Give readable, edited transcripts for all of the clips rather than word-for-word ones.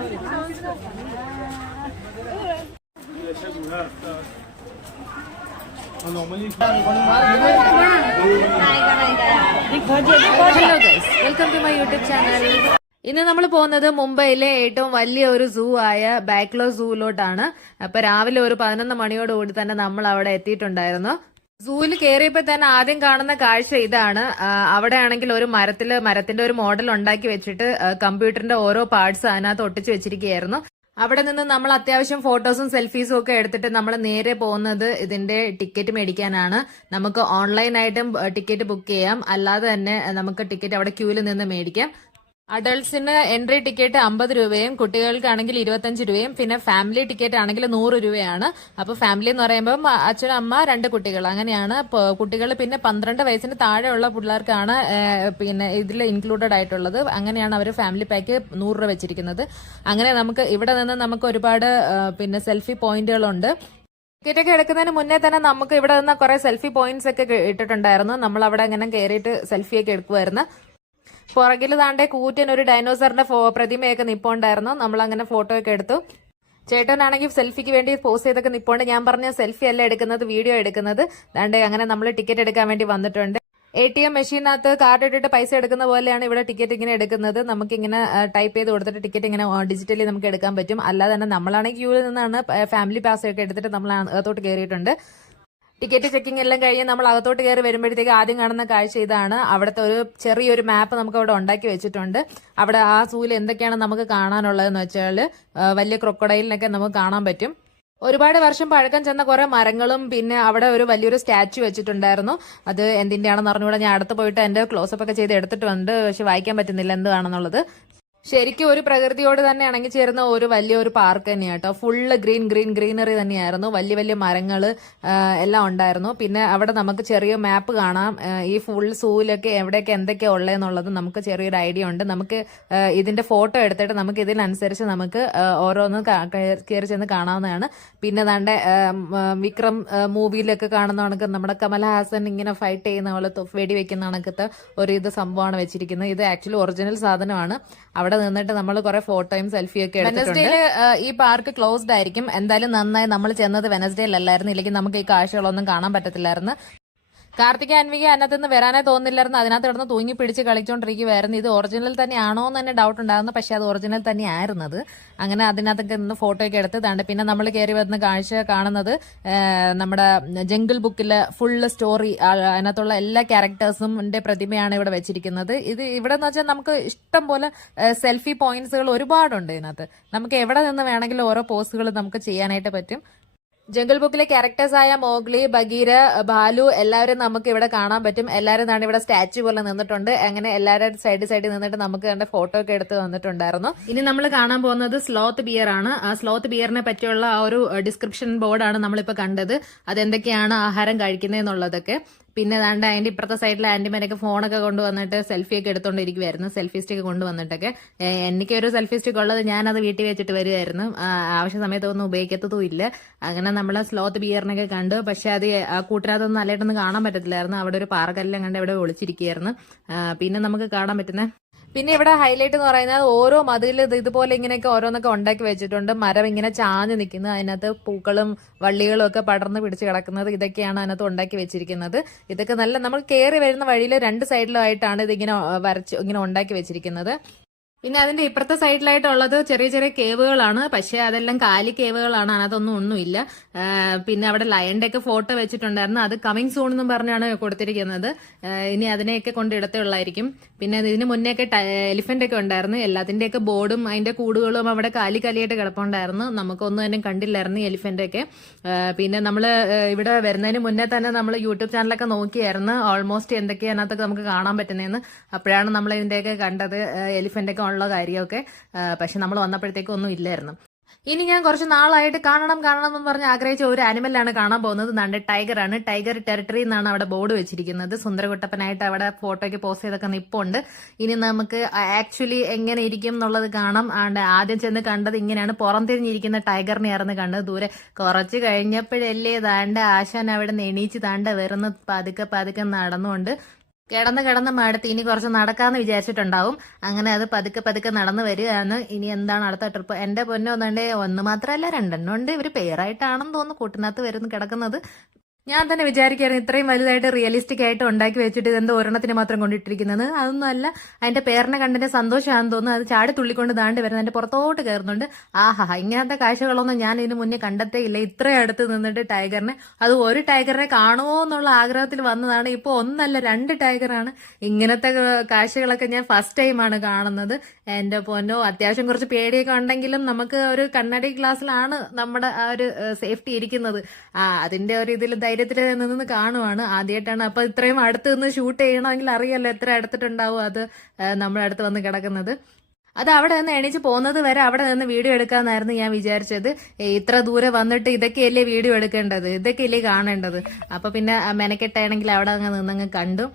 Hello guys, welcome to my YouTube channel. ഇന്ന് നമ്മൾ പോകുന്നത് മുംബൈയിലെ ഏറ്റവും വലിയ ഒരു സൂ ആയ ബാക്ക്ലോ സൂവിലോട്ടാണ്. അപ്പൊ രാവിലെ ഒരു 11 മണിയോടുകൂടി തന്നെ നമ്മൾ അവിടെ എത്തിയിട്ടുണ്ടായിരുന്നു. സൂവിൽ കയറിയപ്പോ തന്നെ ആദ്യം കാണുന്ന കാഴ്ച ഇതാണ്. അവിടെ ആണെങ്കിൽ ഒരു മരത്തിന്റെ ഒരു മോഡൽ ഉണ്ടാക്കി വെച്ചിട്ട് കമ്പ്യൂട്ടറിന്റെ ഓരോ പാർട്സ് അതിനകത്ത് ഒട്ടിച്ചു വെച്ചിരിക്കുകയായിരുന്നു. അവിടെ നിന്ന് നമ്മൾ അത്യാവശ്യം ഫോട്ടോസും സെൽഫീസും ഒക്കെ എടുത്തിട്ട് നമ്മൾ നേരെ പോകുന്നത് ഇതിന്റെ ടിക്കറ്റ് മേടിക്കാനാണ്. നമുക്ക് ഓൺലൈനായിട്ടും ടിക്കറ്റ് ബുക്ക് ചെയ്യാം, അല്ലാതെ തന്നെ നമുക്ക് ടിക്കറ്റ് അവിടെ ക്യൂവിൽ നിന്ന് മേടിക്കാം. അഡൾട്ട്സിന് എൻട്രി ടിക്കറ്റ് 50 രൂപയും കുട്ടികൾക്കാണെങ്കിൽ 25 രൂപയും പിന്നെ ഫാമിലി ടിക്കറ്റ് ആണെങ്കിൽ 100 രൂപയാണ്. അപ്പൊ ഫാമിലി എന്ന് പറയുമ്പോൾ അച്ഛൻ, അമ്മ, 2 കുട്ടികൾ, അങ്ങനെയാണ്. കുട്ടികൾ പിന്നെ 12 വയസ്സിന് താഴെയുള്ള പിള്ളേർക്കാണ് പിന്നെ ഇതിൽ ഇൻക്ലൂഡഡ് ആയിട്ടുള്ളത്. അങ്ങനെയാണ് അവർ ഫാമിലി പാക്ക് 100 രൂപ വെച്ചിരിക്കുന്നത്. അങ്ങനെ നമുക്ക് ഇവിടെ നിന്ന് നമുക്ക് ഒരുപാട് പിന്നെ സെൽഫി പോയിന്റുകളുണ്ട്. ടിക്കറ്റ് ഒക്കെ എടുക്കുന്നതിന് മുന്നേ തന്നെ നമുക്ക് ഇവിടെ നിന്ന് കുറെ സെൽഫി പോയിന്റ്സ് ഒക്കെ ഇട്ടിട്ടുണ്ടായിരുന്നു. നമ്മൾ അവിടെ അങ്ങനെ കയറിയിട്ട് സെൽഫിയൊക്കെ എടുക്കുമായിരുന്നു. പുറകിൽ താണ്ടെ കൂറ്റൻ ഒരു ഡൈനോസറിന്റെ പ്രതിമയൊക്കെ നിപ്പുണ്ടായിരുന്നു. നമ്മൾ അങ്ങനെ ഫോട്ടോ ഒക്കെ എടുത്തു. ചേട്ടനാണെങ്കിൽ സെൽഫിക്ക് വേണ്ടി പോസ് ചെയ്തൊക്കെ നിപ്പോണ്ട്. ഞാൻ പറഞ്ഞ സെൽഫി അല്ല എടുക്കുന്നത്, വീഡിയോ എടുക്കുന്നത്. താണ്ടെ അങ്ങനെ നമ്മൾ ടിക്കറ്റ് എടുക്കാൻ വേണ്ടി വന്നിട്ടുണ്ട്. ATM മെഷീനകത്ത് കാർഡ് ഇട്ടിട്ട് പൈസ എടുക്കുന്ന പോലെയാണ് ഇവിടെ ടിക്കറ്റ് ഇങ്ങനെ എടുക്കുന്നത്. നമുക്കിങ്ങനെ ടൈപ്പ് ചെയ്ത് കൊടുത്തിട്ട് ടിക്കറ്റ് ഇങ്ങനെ ഡിജിറ്റലി നമുക്ക് എടുക്കാൻ പറ്റും. അല്ലാതെ തന്നെ നമ്മളാണെങ്കിൽ ക്യൂവിൽ നിന്നാണ് ഫാമിലി പാസ് ഒക്കെ എടുത്തിട്ട് നമ്മൾ അകത്തോട്ട് കയറിയിട്ടുണ്ട്. ടിക്കറ്റ് ചെക്കിംഗ് എല്ലാം കഴിഞ്ഞ് നമ്മൾ അകത്തോട്ട് കയറി വരുമ്പോഴത്തേക്ക് ആദ്യം കാണുന്ന കാഴ്ച ഇതാണ്. അവിടുത്തെ ഒരു ചെറിയൊരു മാപ്പ് നമുക്ക് അവിടെ ഉണ്ടാക്കി വെച്ചിട്ടുണ്ട്. അവിടെ ആ സൂവിൽ എന്തൊക്കെയാണ് നമുക്ക് കാണാനുള്ളതെന്ന് വെച്ചാൽ വലിയ ക്രൊക്കഡൈലിനൊക്കെ നമുക്ക് കാണാൻ പറ്റും. ഒരുപാട് വർഷം പഴക്കം ചെന്ന കുറെ മരങ്ങളും പിന്നെ അവിടെ ഒരു വലിയൊരു സ്റ്റാച്ചു വെച്ചിട്ടുണ്ടായിരുന്നു. അത് എന്തിന്റെയാണെന്ന് അറിഞ്ഞുകൂടെ. ഞാൻ അടുത്ത് പോയിട്ട് എന്റെ ക്ലോസപ്പ് ഒക്കെ ചെയ്ത് എടുത്തിട്ടുണ്ട്, പക്ഷെ വായിക്കാൻ പറ്റുന്നില്ല എന്താണെന്നുള്ളത്. ശരിക്കും ഒരു പ്രകൃതിയോട് തന്നെ ഇണങ്ങിച്ചേരുന്ന ഒരു വലിയൊരു പാർക്ക് തന്നെയാണ് കേട്ടോ. ഫുള്ള് ഗ്രീനറി തന്നെയായിരുന്നു. വലിയ വലിയ മരങ്ങൾ എല്ലാം ഉണ്ടായിരുന്നു. പിന്നെ അവിടെ നമുക്ക് ചെറിയ മാപ്പ് കാണാം. ഈ ഫുൾ സൂവിലൊക്കെ എവിടെയൊക്കെ എന്തൊക്കെയാ ഉള്ളതെന്നുള്ളത് നമുക്ക് ചെറിയൊരു ഐഡിയ ഉണ്ട്. നമുക്ക് ഇതിന്റെ ഫോട്ടോ എടുത്തിട്ട് നമുക്ക് ഇതിനനുസരിച്ച് നമുക്ക് ഓരോന്നും കയറി ചെന്ന് കാണാവുന്നതാണ്. പിന്നെ ദാണ്ടെ വിക്രം മൂവിയിലൊക്കെ കാണുന്ന കണക്ക് നമ്മുടെ കമൽഹാസൻ ഇങ്ങനെ ഫൈറ്റ് ചെയ്യുന്ന പോലെ വെടിവെക്കുന്ന കണക്കത്തെ ഒരു സംഭവമാണ് വെച്ചിരിക്കുന്നത്. ഇത് ആക്ച്വലി ഒറിജിനൽ സാധനമാണ്. അവിടെ നിന്നിട്ട് നമ്മൾ കുറെ ഫോട്ടോയും സെൽഫിയും ഒക്കെ എടുത്തിട്ടുണ്ട്. ഈ പാർക്ക് ക്ലോസ്ഡ് ആയിരിക്കും. എന്തായാലും നന്നായി നമ്മൾ ചെന്നത് വെനസ്ഡേയിലല്ലായിരുന്നു, ഇല്ലെങ്കിൽ നമുക്ക് ഈ കാഴ്ചകളൊന്നും കാണാൻ പറ്റത്തില്ലായിരുന്നു. കാർത്തിക അൻവിക അതിനകത്ത് നിന്ന് വരാനേ തോന്നില്ലായിരുന്നു. അതിനകത്ത് കിടന്ന് തൂങ്ങി പിടിച്ച് കളിച്ചോണ്ടിരിക്കുവായിരുന്നു. ഇത് ഒറിജിനൽ തന്നെ ആണോ എന്ന് തന്നെ ഡൗട്ട് ഉണ്ടായിരുന്നു, പക്ഷെ അത് ഒറിജിനൽ തന്നെ ആയിരുന്നത്. അങ്ങനെ അതിനകത്തൊക്കെ നിന്ന് ഫോട്ടോ ഒക്കെ എടുത്തതാണ്. പിന്നെ നമ്മൾ കയറി വരുന്ന കാഴ്ച കാണുന്നത് നമ്മുടെ ജംഗിൾ ബുക്കിലെ ഫുള്ള് സ്റ്റോറി, അതിനകത്തുള്ള എല്ലാ ക്യാരക്ടേഴ്സും പ്രതിമയാണ് ഇവിടെ വെച്ചിരിക്കുന്നത്. ഇത് ഇവിടെ എന്ന് വെച്ചാൽ നമുക്ക് ഇഷ്ടം പോലെ സെൽഫി പോയിന്റ്സുകൾ ഒരുപാടുണ്ട് ഇതിനകത്ത്. നമുക്ക് എവിടെ നിന്ന് വേണമെങ്കിലും ഓരോ പോസുകൾ നമുക്ക് ചെയ്യാനായിട്ട് പറ്റും. ജംഗിൾ ബുക്കിലെ ക്യാരക്ടേഴ്സ് ആയ മോഗ്ലി, ബഗീര, ഭാലു എല്ലാവരും നമുക്ക് ഇവിടെ കാണാൻ പറ്റും. എല്ലാവരും നാണ് ഇവിടെ സ്റ്റാച്ചു പോലെ നിന്നിട്ടുണ്ട്. അങ്ങനെ എല്ലാവരും സൈഡിൽ നിന്നിട്ട് നമുക്ക് കണ്ട ഫോട്ടോ ഒക്കെ എടുത്ത് വന്നിട്ടുണ്ടായിരുന്നു. ഇനി നമ്മൾ കാണാൻ പോകുന്നത് സ്ലോത്ത് ബിയർ ആണ്. ആ സ്ലോത്ത് ബിയറിനെ പറ്റിയുള്ള ആ ഒരു ഡിസ്ക്രിപ്ഷൻ ബോർഡാണ് നമ്മളിപ്പോൾ കണ്ടത്. അതെന്തൊക്കെയാണ് ആഹാരം കഴിക്കുന്നതെന്നുള്ളതൊക്കെ. പിന്നെ ദാണ്ട് അതിന്റെ ഇപ്പുറത്തെ സൈഡിൽ ആന്റിമാരൊക്കെ ഫോണൊക്കെ കൊണ്ടുവന്നിട്ട് സെൽഫിയൊക്കെ എടുത്തോണ്ടിരിക്കുവായിരുന്നു. Selfie stick കൊണ്ടുവന്നിട്ടൊക്കെ. എനിക്ക് ഒരു സെൽഫി സ്റ്റിക്ക് ഉള്ളത് ഞാനത് വീട്ടിൽ വെച്ചിട്ട് വരുമായിരുന്നു. ആവശ്യ സമയത്തൊന്നും ഉപയോഗിക്കത്തതും ഇല്ല. അങ്ങനെ നമ്മൾ സ്ലോത്ത് ബിയറിനൊക്കെ കണ്ടു. പക്ഷെ അത് ആ കൂട്ടിനകത്തൊന്നും നല്ലതായിട്ടൊന്നും കാണാൻ പറ്റത്തില്ലായിരുന്നു. അവിടെ ഒരു പാറകല്ലെല്ലാം കണ്ട് അവിടെ ഒളിച്ചിരിക്കുകയായിരുന്നു. പിന്നെ നമുക്ക് കാണാൻ പറ്റുന്ന പിന്നെ ഇവിടെ ഹൈലൈറ്റ് എന്ന് പറയുന്നത് ഓരോ മതിൽ ഇതുപോലെ ഇങ്ങനെയൊക്കെ ഓരോന്നൊക്കെ ഉണ്ടാക്കി വെച്ചിട്ടുണ്ട്. മരം ഇങ്ങനെ ചാഞ്ഞ് നിൽക്കുന്നത്, അതിനകത്ത് പൂക്കളും വള്ളികളും ഒക്കെ പടർന്ന് പിടിച്ച് കിടക്കുന്നത്, ഇതൊക്കെയാണ് അതിനകത്ത് ഉണ്ടാക്കി വെച്ചിരിക്കുന്നത്. ഇതൊക്കെ നല്ല നമ്മൾ കയറി വരുന്ന വഴിയിൽ 2 സൈഡിലുമായിട്ടാണ് ഇതിങ്ങനെ ഇങ്ങനെ ഉണ്ടാക്കി വെച്ചിരിക്കുന്നത്. പിന്നെ അതിന്റെ ഇപ്പുറത്തെ സൈഡിലായിട്ടുള്ളത് ചെറിയ ചെറിയ കേവുകളാണ്. പക്ഷെ അതെല്ലാം കാലി കേവുകളാണ്, അതിനകത്തൊന്നും ഒന്നുമില്ല. പിന്നെ അവിടെ ലയന്റെ ഒക്കെ ഫോട്ടോ വെച്ചിട്ടുണ്ടായിരുന്നു. അത് കമ്മിങ് സൂൺ എന്നും പറഞ്ഞാണ് കൊടുത്തിരിക്കുന്നത്. ഇനി അതിനെയൊക്കെ കൊണ്ട് ഇടത്തുള്ളായിരിക്കും. പിന്നെ ഇതിന് മുന്നേ ഒക്കെ എലിഫന്റ് ഒക്കെ ഉണ്ടായിരുന്നു. എല്ലാത്തിന്റെയൊക്കെ ബോർഡും അതിന്റെ കൂടുകളും അവിടെ കാലിയായിട്ട് കിടപ്പുണ്ടായിരുന്നു. നമുക്കൊന്നും തന്നെ കണ്ടില്ലായിരുന്നു എലിഫന്റ് ഒക്കെ. പിന്നെ നമ്മൾ ഇവിടെ വരുന്നതിന് മുന്നേ തന്നെ നമ്മൾ യൂട്യൂബ് ചാനലൊക്കെ നോക്കിയായിരുന്നു ഓൾമോസ്റ്റ് എന്തൊക്കെയാണ് അതിനകത്തൊക്കെ നമുക്ക് കാണാൻ പറ്റുന്നതെന്ന്. അപ്പോഴാണ് നമ്മൾ ഇതിന്റെയൊക്കെ കണ്ടത്, എലിഫന്റ് ഒക്കെ ഉള്ള കാര്യമൊക്കെ. പക്ഷെ നമ്മൾ വന്നപ്പോഴത്തേക്കും ഒന്നും ഇല്ലായിരുന്നു. ഇനി ഞാൻ കുറച്ച് നാളായിട്ട് കാണണം എന്ന് പറഞ്ഞ് ആഗ്രഹിച്ച ഒരു ആനിമലാണ് കാണാൻ പോകുന്നത്. നമ്മുടെ ടൈഗറാണ്. ടൈഗർ ടെറിട്ടറി എന്നാണ് അവിടെ ബോർഡ് വെച്ചിരിക്കുന്നത്. സുന്ദരകുട്ടപ്പനായിട്ട് അവിടെ ഫോട്ടോയ്ക്ക് പോസ്റ്റ് ചെയ്തൊക്കെ നിപ്പുണ്ട്. ഇനി നമുക്ക് ആക്ച്വലി എങ്ങനെ ഇരിക്കും എന്നുള്ളത് കാണാം. ആദ്യം ചെന്ന് കണ്ടത് ഇങ്ങനെയാണ്, പുറംതിരിഞ്ഞിരിക്കുന്ന ടൈഗറിനെയായിരുന്നു കണ്ടത്. ദൂരെ കുറച്ച് കഴിഞ്ഞപ്പോഴല്ലേ ആശാൻ അവിടെ നിന്ന് എണീച്ച് വരുന്ന പതുക്കെ നടന്നുകൊണ്ട് കിടന്ന് മടുത്ത് ഇനി കുറച്ച് നടക്കാന്ന് വിചാരിച്ചിട്ടുണ്ടാവും. അങ്ങനെ അത് പതുക്കെ പതുക്കെ നടന്നു വരികയാണ്. ഇനി എന്താണ് അടുത്ത ട്രിപ്പ്? എന്റെ പൊന്നെ ഒന്നുണ്ട്, ഒന്ന് മാത്രമല്ല രണ്ടെണ്ണം ഉണ്ട്. ഇവര് പേരായിട്ടാണെന്ന് തോന്നുന്നു കൂട്ടിനകത്ത് വരുന്ന കിടക്കുന്നത്. ഞാൻ തന്നെ വിചാരിക്കായിരുന്നു ഇത്രയും വലുതായിട്ട് റിയലിസ്റ്റിക് ആയിട്ട് ഉണ്ടാക്കി വെച്ചിട്ട് ഇതെന്തോ ഒരെണ്ണത്തിന് മാത്രം കൊണ്ടിട്ടിരിക്കുന്നത്. അതൊന്നും അല്ല, അതിന്റെ പേരിനെ കണ്ടിന്റെ സന്തോഷമാണെന്ന് തോന്നുന്നു. അത് ചാടി തുള്ളിക്കൊണ്ട് താണ്ടി വരുന്നത് എന്റെ പുറത്തോട്ട് കയറുന്നുണ്ട്. ആഹാ, ഇങ്ങനത്തെ കാഴ്ചകളൊന്നും ഞാൻ ഇതിന് മുന്നേ കണ്ടെത്തേ ഇല്ല. ഇത്രയും അടുത്ത് നിന്നിട്ട് ടൈഗറിനെ, അത് ഒരു ടൈഗറിനെ കാണുമോ എന്നുള്ള ആഗ്രഹത്തിൽ വന്നതാണ്. ഇപ്പൊ ഒന്നല്ല 2 ടൈഗറാണ്. ഇങ്ങനത്തെ കാഴ്ചകളൊക്കെ ഞാൻ ഫസ്റ്റ് ടൈമാണ് കാണുന്നത്. എന്റെ പൊന്നോ, അത്യാവശ്യം കുറച്ച് പേടിയൊക്കെ ഉണ്ടെങ്കിലും നമുക്ക് ഒരു കണ്ണാടി ഗ്ലാസ്സിലാണ് നമ്മുടെ ആ ഒരു സേഫ്റ്റി ഇരിക്കുന്നത്. അതിന്റെ ഒരു ഇതിൽ ധൈര്യത്തിൽ നിന്ന് കാണുവാണ്. ആദ്യമായിട്ടാണ്. അപ്പൊ ഇത്രയും അടുത്ത് നിന്ന് ഷൂട്ട് ചെയ്യണമെങ്കിൽ അറിയാലോ എത്ര അടുത്തിട്ടുണ്ടാവും അത് നമ്മുടെ അടുത്ത് വന്ന് കിടക്കുന്നത്. അത് അവിടെ നിന്ന് എണീച്ച് പോകുന്നത് വരെ അവിടെ നിന്ന് വീഡിയോ എടുക്കാന്നായിരുന്നു ഞാൻ വിചാരിച്ചത്. ഇത്ര ദൂരെ വന്നിട്ട് ഇതൊക്കെയല്ലേ വീഡിയോ എടുക്കേണ്ടത്, ഇതൊക്കെയല്ലേ കാണേണ്ടത്. അപ്പൊ പിന്നെ മെനക്കെട്ടാണെങ്കിൽ അവിടെ അങ്ങ് നിന്നങ്ങ് കണ്ടു.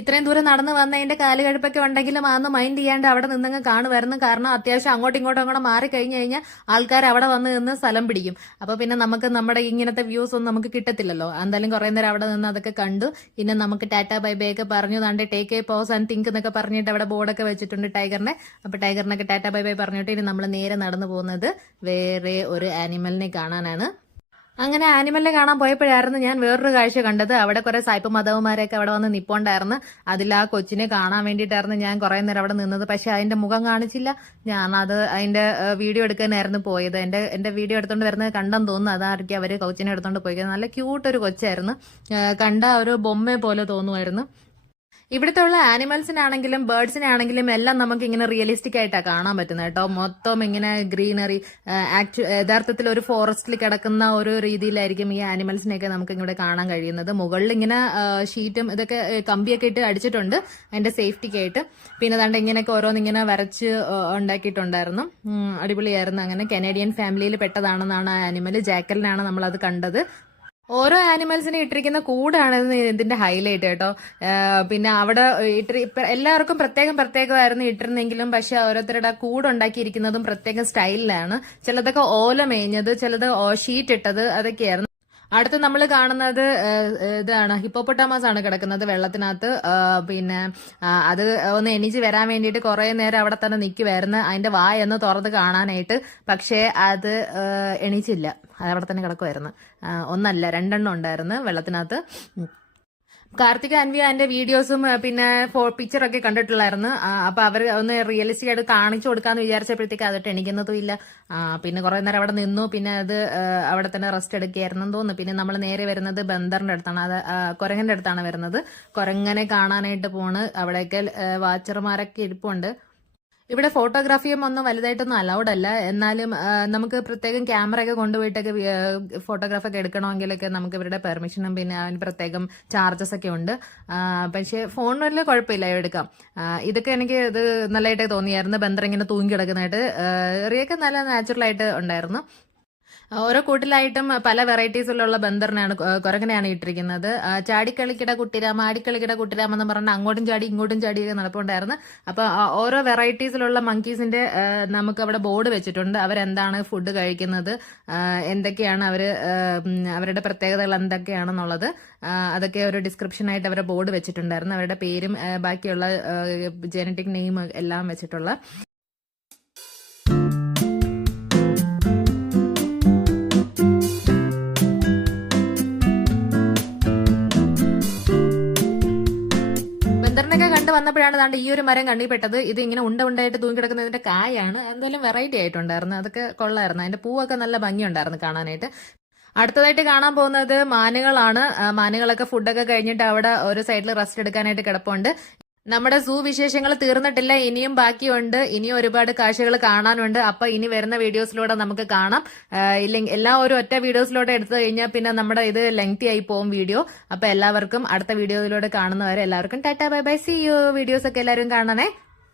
ഇത്രയും ദൂരം നടന്നു വന്നതിന്റെ കാലുകഴുപ്പൊക്കെ ഉണ്ടെങ്കിലും അതൊന്നും മൈൻഡ് ചെയ്യാണ്ട് അവിടെ നിന്നങ്ങ് കാണുമായിരുന്നു. കാരണം അത്യാവശ്യം അങ്ങോട്ടും ഇങ്ങോട്ടും അങ്ങോട്ട് മാറി കഴിഞ്ഞു കഴിഞ്ഞാൽ ആൾക്കാർ അവിടെ വന്ന് നിന്ന് സ്ഥലം പിടിക്കും. അപ്പൊ പിന്നെ നമുക്ക് നമ്മുടെ ഇങ്ങനത്തെ വ്യൂസ് ഒന്നും നമുക്ക് കിട്ടത്തില്ലല്ലോ. എന്തായാലും കുറെ നേരം അവിടെ നിന്ന് അതൊക്കെ കണ്ടു. പിന്നെ നമുക്ക് ടാറ്റാ ബൈ ബൈ ഒക്കെ പറഞ്ഞു താണ്ട് take a pause and think എന്നൊക്കെ പറഞ്ഞിട്ട് അവിടെ ബോർഡൊക്കെ വെച്ചിട്ടുണ്ട് ടൈഗറിനെ. അപ്പൊ ടൈഗറിനൊക്കെ ടാറ്റാ ബൈ ബൈ പറഞ്ഞിട്ട് ഇനി നമ്മൾ നേരെ നടന്നു പോകുന്നത് വേറെ ഒരു ആനിമലിനെ കാണാനാണ്. അങ്ങനെ ആനിമലിനെ കാണാൻ പോയപ്പോഴായിരുന്നു ഞാൻ വേറൊരു കാഴ്ച കണ്ടത്. അവിടെ കുറെ സായിപ്പ് മതവുമാരൊക്കെ അവിടെ വന്ന് നിപ്പോണ്ടായിരുന്നു. അതിൽ ആ കൊച്ചിനെ കാണാൻ വേണ്ടിയിട്ടായിരുന്നു ഞാൻ കുറെ നേരം അവിടെ നിന്നത്. പക്ഷെ അതിന്റെ മുഖം കാണിച്ചില്ല. ഞാൻ അത് അതിന്റെ വീഡിയോ എടുക്കാനായിരുന്നു പോയത്. എന്റെ വീഡിയോ എടുത്തോണ്ട് വരുന്നത് കണ്ടെന്ന് തോന്നുന്നു. അതായിരിക്കും അവര് കൊച്ചിനെ എടുത്തോണ്ട് പോയത്. നല്ല ക്യൂട്ട് ഒരു കൊച്ചായിരുന്നു. കണ്ട ഒരു ബൊമ്മ പോലെ തോന്നുമായിരുന്നു. ഇവിടുത്തെ ഉള്ള ആനിമൽസിനാണെങ്കിലും ബേർഡ്സിനാണെങ്കിലും എല്ലാം നമുക്ക് ഇങ്ങനെ റിയലിസ്റ്റിക് ആയിട്ടാണ് കാണാൻ പറ്റുന്നത് കേട്ടോ. മൊത്തം ഇങ്ങനെ ഗ്രീനറി, യഥാർത്ഥത്തിൽ ഒരു ഫോറസ്റ്റിൽ കിടക്കുന്ന ഒരു രീതിയിലായിരിക്കും ഈ ആനിമൽസിനെയൊക്കെ നമുക്ക് ഇവിടെ കാണാൻ കഴിയുന്നത്. മുകളിൽ ഇങ്ങനെ ഷീറ്റും ഇതൊക്കെ കമ്പിയൊക്കെ ഇട്ട് അടിച്ചിട്ടുണ്ട് അതിന്റെ സേഫ്റ്റിക്കായിട്ട്. പിന്നെ ദാണ്ട് ഇങ്ങനെയൊക്കെ ഓരോന്നിങ്ങനെ വരച്ച് ഉണ്ടാക്കിയിട്ടുണ്ടായിരുന്നു. അടിപൊളിയായിരുന്നു. അങ്ങനെ കനേഡിയൻ ഫാമിലിയിൽ പെട്ടതാണെന്നാണ് ആ ആനിമൽ. ജാക്കലിനാണ് നമ്മളത് കണ്ടത്. ഓരോ ആനിമൽസിനെ ഇട്ടിരിക്കുന്ന കൂടാണ് ഇതിന്റെ ഹൈലൈറ്റ് കേട്ടോ. പിന്നെ അവിടെ എല്ലാവർക്കും പ്രത്യേകമായിരുന്നു ഇട്ടിരുന്നെങ്കിലും പക്ഷെ ഓരോരുത്തരുടെ കൂടുണ്ടാക്കിയിരിക്കുന്നതും പ്രത്യേക സ്റ്റൈലിലാണ്. ചിലതൊക്കെ ഓല മേഞ്ഞത്, ചിലത് ഷീറ്റ് ഇട്ടത്, അതൊക്കെയായിരുന്നു. അടുത്ത് നമ്മൾ കാണുന്നത് ഇതാണ്, ഹിപ്പോപ്പൊട്ടാമസ് ആണ് കിടക്കുന്നത് വെള്ളത്തിനകത്ത്. പിന്നെ അത് ഒന്ന് എണീച്ച് വരാൻ വേണ്ടിയിട്ട് കുറെ നേരം അവിടെ തന്നെ നിൽക്കുമായിരുന്നു അതിന്റെ വായൊന്ന് തുറന്ന് കാണാനായിട്ട്. പക്ഷേ അത് എണീച്ചില്ല, അത് അവിടെ തന്നെ കിടക്കുമായിരുന്നു. ഒന്നല്ല 2 എണ്ണം ഉണ്ടായിരുന്നു വെള്ളത്തിനകത്ത്. കാർത്തിക അൻവി അതിന്റെ വീഡിയോസും പിന്നെ പിക്ചറൊക്കെ കണ്ടിട്ടുള്ളായിരുന്നു. അപ്പൊ അവർ ഒന്ന് റിയലിസ്റ്റിക് ആയിട്ട് കാണിച്ചു കൊടുക്കാന്ന് വിചാരിച്ചപ്പോഴത്തേക്ക് അതൊട്ട് എണീക്കുന്നതും ഇല്ല. പിന്നെ കുറെ നേരം അവിടെ നിന്നു. പിന്നെ അത് അവിടെ തന്നെ റെസ്റ്റ് എടുക്കുകയായിരുന്നു തോന്നുന്നു. പിന്നെ നമ്മൾ നേരെ വരുന്നത് ബന്ദറിന്റെ അടുത്താണ്, അത് കുരങ്ങന്റെ അടുത്താണ് വരുന്നത്. കുരങ്ങനെ കാണാനായിട്ട് പോണ്. അവിടെയൊക്കെ വാച്ചർമാരൊക്കെ ഇരിപ്പുണ്ട്. ഇവിടെ ഫോട്ടോഗ്രാഫിയും ഒന്നും വലുതായിട്ടൊന്നും അലൗഡ് അല്ല. എന്നാലും നമുക്ക് പ്രത്യേകം ക്യാമറ ഒക്കെ കൊണ്ടുപോയിട്ടൊക്കെ ഫോട്ടോഗ്രാഫൊക്കെ എടുക്കണമെങ്കിലൊക്കെ നമുക്ക് ഇവരുടെ പെർമിഷനും പിന്നെ അതിന് പ്രത്യേകം ചാർജസ് ഒക്കെ ഉണ്ട്. പക്ഷെ ഫോണിൽ കുഴപ്പമില്ല, എടുക്കാം. ഇതൊക്കെ എനിക്ക് ഇത് നല്ലതായിട്ട് തോന്നിയായിരുന്നു. ബന്ദർ ഇങ്ങനെ തൂങ്ങി കിടക്കുന്നതായിട്ട് റിയൊക്കെ നല്ല നാച്ചുറൽ ആയിട്ട് ഉണ്ടായിരുന്നു. ഓരോ കൂട്ടിലായിട്ടും പല വെറൈറ്റീസിലുള്ള ബന്ദറിനാണ്, കുരങ്ങനെയാണ് ഇട്ടിരിക്കുന്നത്. ചാടിക്കളിക്കിട കുട്ടിരാമ, ആടിക്കളിക്കിട കുട്ടിരാമ എന്ന് പറഞ്ഞാൽ അങ്ങോട്ടും ചാടി ഇങ്ങോട്ടും ചാടിയൊക്കെ നടപ്പുണ്ടായിരുന്നു. അപ്പൊ ഓരോ വെറൈറ്റീസിലുള്ള മങ്കീസിന്റെ നമുക്ക് അവിടെ ബോർഡ് വെച്ചിട്ടുണ്ട്. അവരെന്താണ് ഫുഡ് കഴിക്കുന്നത്, എന്തൊക്കെയാണ് അവരുടെ പ്രത്യേകതകൾ എന്തൊക്കെയാണെന്നുള്ളത്, അതൊക്കെ ഒരു ഡിസ്ക്രിപ്ഷൻ ആയിട്ട് അവരുടെ ബോർഡ് വെച്ചിട്ടുണ്ടായിരുന്നു. അവരുടെ പേരും ബാക്കിയുള്ള ജനറ്റിക് നെയിം എല്ലാം വെച്ചിട്ടുള്ള. ബന്ദറിനൊക്കെ കണ്ടു വന്നപ്പോഴാണ് ദാണ്ട് ഈ ഒരു മരം കണ്ണിപ്പെട്ടത്. ഇത് ഇങ്ങനെ ഉണ്ടായിട്ട് തൂങ്ങി കിടക്കുന്നതിന്റെ കായാണ്. എന്തായാലും വെറൈറ്റി ആയിട്ടുണ്ടായിരുന്നു, അതൊക്കെ കൊള്ളായിരുന്നു. അതിന്റെ പൂവൊക്കെ നല്ല ഭംഗിയുണ്ടായിരുന്നു കാണാനായിട്ട്. അടുത്തതായിട്ട് കാണാൻ പോകുന്നത് മാനുകളാണ്. മാനുകളൊക്കെ ഫുഡൊക്കെ കഴിഞ്ഞിട്ട് അവിടെ ഒരു സൈഡിൽ റെസ്റ്റ് എടുക്കാനായിട്ട് കിടപ്പുണ്ട്. നമ്മുടെ സൂ വിശേഷങ്ങൾ തീർന്നിട്ടില്ല, ഇനിയും ബാക്കിയുണ്ട്. ഇനിയും ഒരുപാട് കാഴ്ചകൾ കാണാനുണ്ട്. അപ്പൊ ഇനി വരുന്ന വീഡിയോസിലൂടെ നമുക്ക് കാണാം. ഇല്ലെങ്കിൽ എല്ലാം ഒരു ഒറ്റ വീഡിയോസിലൂടെ എടുത്തു കഴിഞ്ഞാൽ പിന്നെ നമ്മുടെ ഇത് ലെങ്തി ആയി പോകും വീഡിയോ. അപ്പൊ എല്ലാവർക്കും അടുത്ത വീഡിയോയിലൂടെ കാണുന്നവരെ എല്ലാവർക്കും tata bye bye, see you. Videos ഒക്കെ എല്ലാവരും കാണണേ.